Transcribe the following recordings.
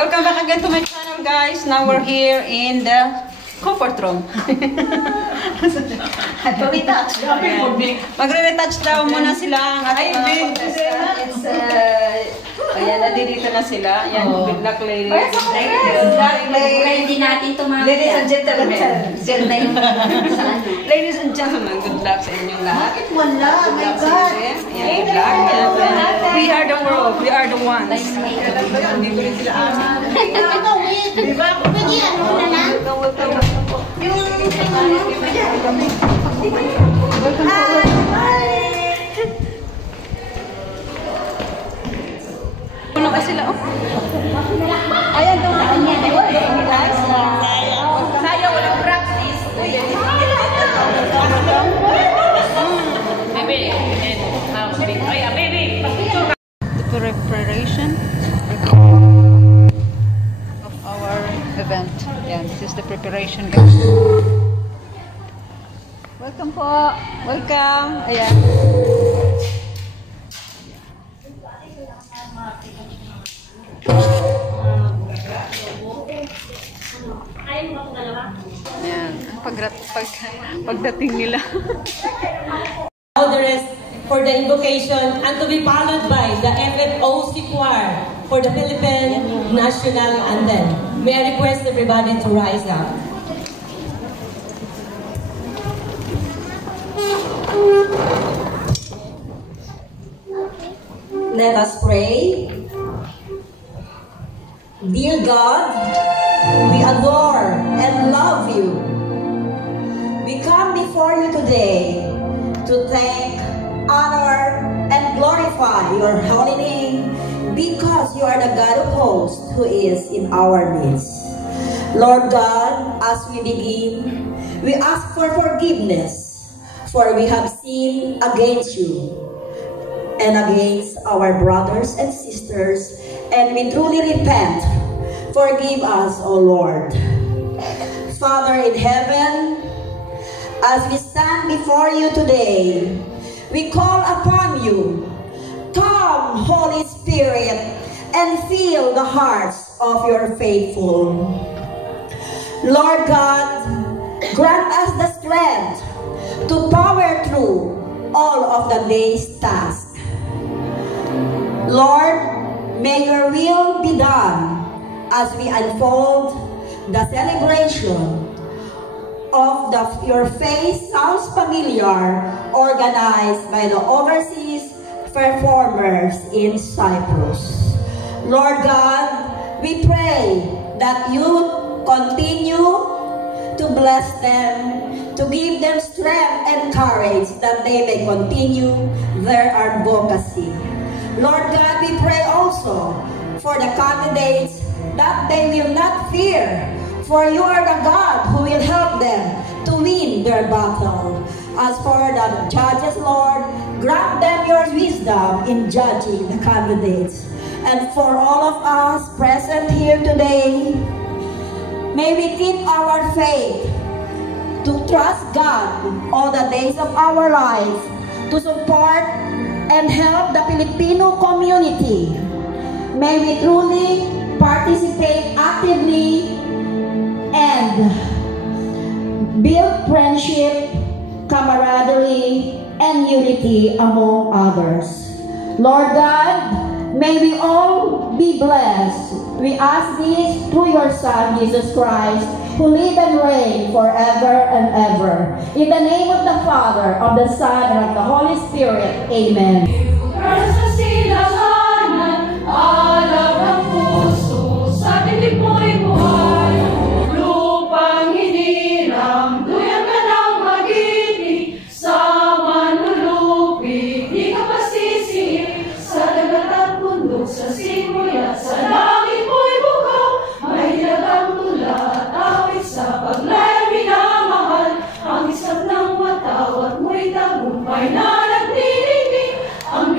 Welcome back again to my channel, guys. Now we're here in the comfort room. Mag-retouch. Mag-retouch daw muna sila ang ating mga contestants. Ayan, nandito na sila. Ayan, good luck, ladies. Ready natin tumama. Ladies and gentlemen. Ladies and gentlemen, good luck sa inyong lahat. Bakit wala? My God. Ayan, good luck. We are the world. We are the ones. Ito, wait. Diba? Pwede ano na lang? Yung ano ba sila? ayan daw na kanya. Guys, sayang walang practice. Baby, baby. The preparation of our event. Yeah, this is the preparation, guys. Welcome po. Welcome. Ayan. Ayan. Pagdating nila. All the rest for the invocation and to be followed by the FFOC choir for the Philippine National Anthem. May I request everybody to rise up. Let us pray. Dear God, we adore and love you. We come before you today to thank, honor, and glorify your holy name because you are the God of hosts who is in our midst. Lord God, as we begin, we ask for forgiveness, for we have sinned against you and against our brothers and sisters, and we truly repent. Forgive us, O Lord. Father in heaven, as we stand before you today, we call upon you. Come, Holy Spirit, and fill the hearts of your faithful. Lord God, grant us the strength to power through all of the day's tasks. Lord, may your will be done as we unfold the celebration of your face sounds familiar, organized by the overseas performers in Cyprus. Lord God, we pray that you continue to bless them, to give them strength and courage that they may continue their advocacy. Lord God, we pray also for the candidates that they will not fear, for you are the God who will help them to win their battle. As for the judges, Lord, grant them your wisdom in judging the candidates. And for all of us present here today, may we keep our faith to trust God all the days of our lives, to support and help the Filipino community. May we truly participate actively and build friendship, camaraderie, and unity among others. Lord God, may we all be blessed. We ask this through your Son, Jesus Christ, who live and reign forever and ever. In the name of the Father, of the Son, and of the Holy Spirit. Amen. Araw ng puso, sa dilig mo'y buhay. Lupang hinirang, duyan ka ng mag-ibig. Sa manlulupig, di ka pasisingit. Sa dagat at bundok, sa simoy at sa langit mo'y bukaw. Mahilag ang tula at awit sa paglay minamahal. Ang isap ng watawat mo'y tagumpay na nagniningning. Ang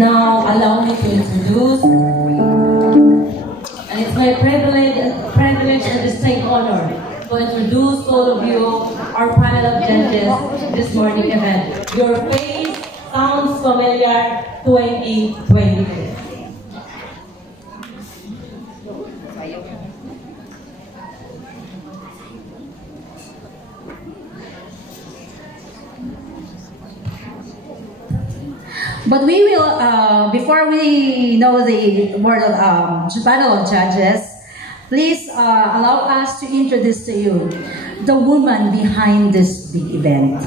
now allow me to introduce, and it's my privilege and distinct honor to introduce to all of you our panel of judges this morning event. Your face sounds familiar 2022. But we will, before we know the word of panel of judges, please allow us to introduce to you the woman behind this big event.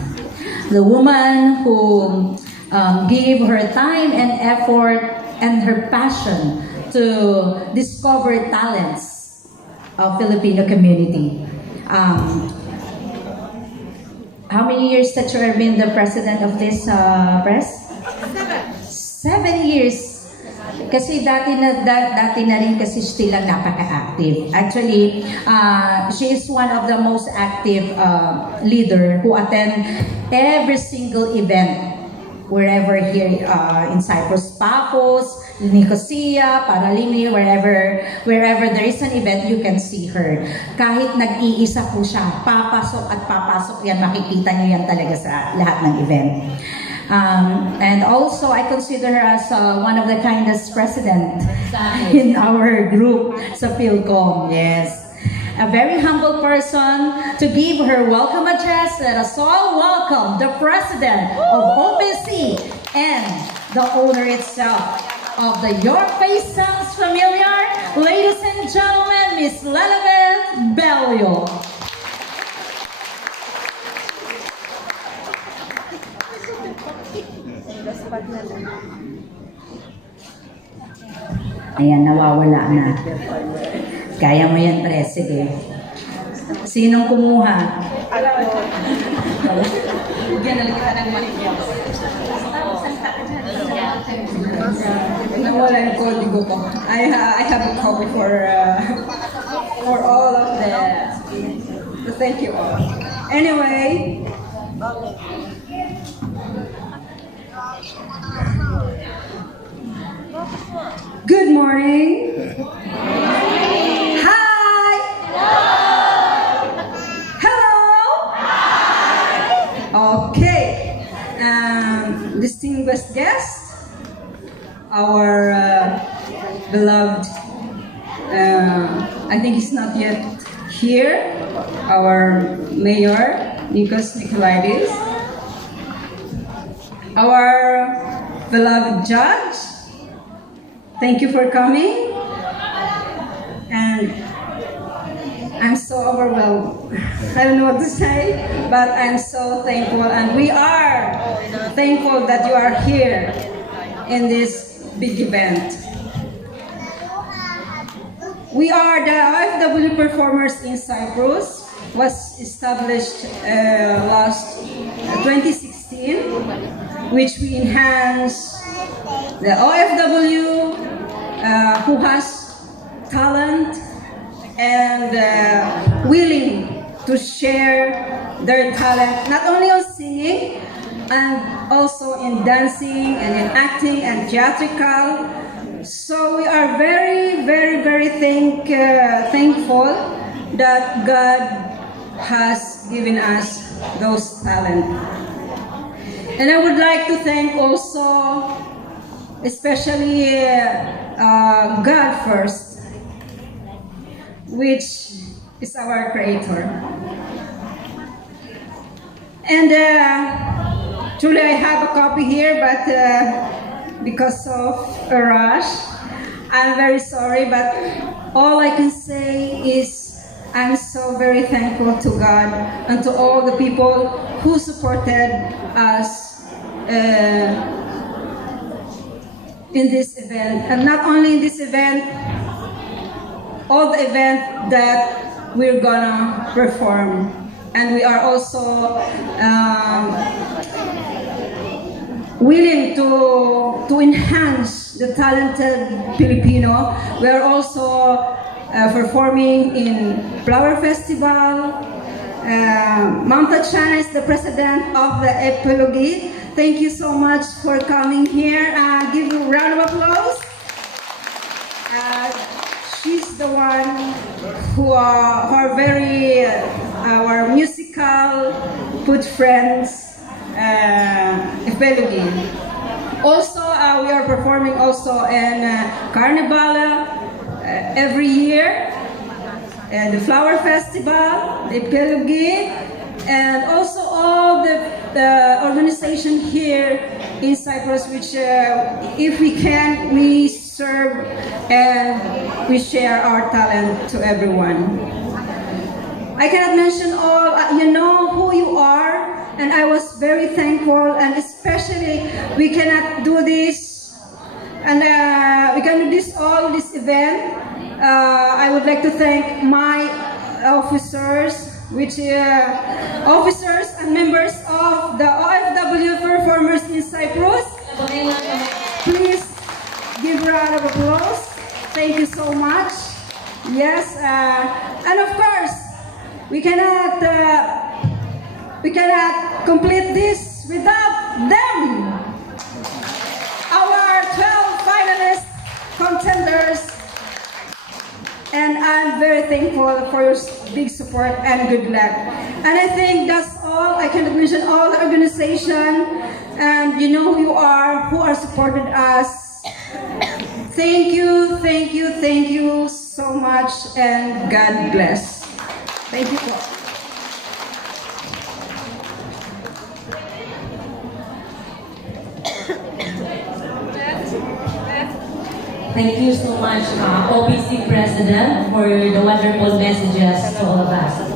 The woman who gave her time and effort and her passion to discover talents of Filipino community. How many years that you have been the president of this press? 7 years. Kasi dati na rin kasi sila napaka-active. Actually, she is one of the most active leader who attend every single event wherever here in Cyprus, Paphos, Nicosia, Paralimni, wherever there is an event, you can see her. Kahit nag-iisa po siya, papasok at papasok yan, makikita niyo yan talaga sa lahat ng event. And also, I consider her as one of the kindest president in our group sa Philcom. Yes. A very humble person. To give her welcome address, let us all welcome the president of OPC and the owner itself of the Your Face Sounds Familiar, ladies and gentlemen, Miss Lelibeth Bellio. Ayan, nawawala na. Kaya mo yan, pre. Sige. Sinong kumuha? Bigyan na lang kita ng manikyaw. Nawala yung kodigo ko. I have a copy for all of the... Thank you all. Anyway... Good morning. Hi. Hello. Okay. Distinguished guests, our beloved, I think he's not yet here, our Mayor, Nikos Nikolaidis, our beloved judge, thank you for coming, and I'm so overwhelmed. I don't know what to say, but I'm so thankful, and we are thankful that you are here in this big event. We are the OFW Performers in Cyprus, was established last 2016, which we enhance the OFW who has talent and willing to share their talent, not only on singing, and also in dancing and in acting and theatrical. So we are very, very, very thankful that God has given us those talents. And I would like to thank also, especially God first, which is our Creator. And truly I have a copy here, but because of a rush, I'm very sorry, but all I can say is I'm so very thankful to God and to all the people who supported us in this event. And not only in this event, all the events that we're gonna perform. And we are also willing to enhance the talented Filipino. We are also performing in Flower Festival. Ma'am Tatiana is the president of the Epilogy thank you so much for coming here. Give a round of applause. She's the one who are very our musical good friends, Epelugi. Also, we are performing also in Carnival every year, and the Flower Festival, the Epelugi, and also all the organization here in Cyprus, which if we can, we serve and we share our talent to everyone. I cannot mention all, you know who you are, and I was very thankful, and especially we cannot do this, and we can do this event. I would like to thank my officers, which officers and members of the OFW performers in Cyprus. Please give a round of applause. Thank you so much. Yes, and of course, we cannot complete this without them. Our 12 finalist contenders, and I'm very thankful for your big support and good luck. And I think that's all. I cannot mention all the organization, and you know who you are, who are supported us. Thank you, thank you, thank you so much, and God bless. Thank you all. Thank you so much, OPC President, for the wonderful messages to all of us.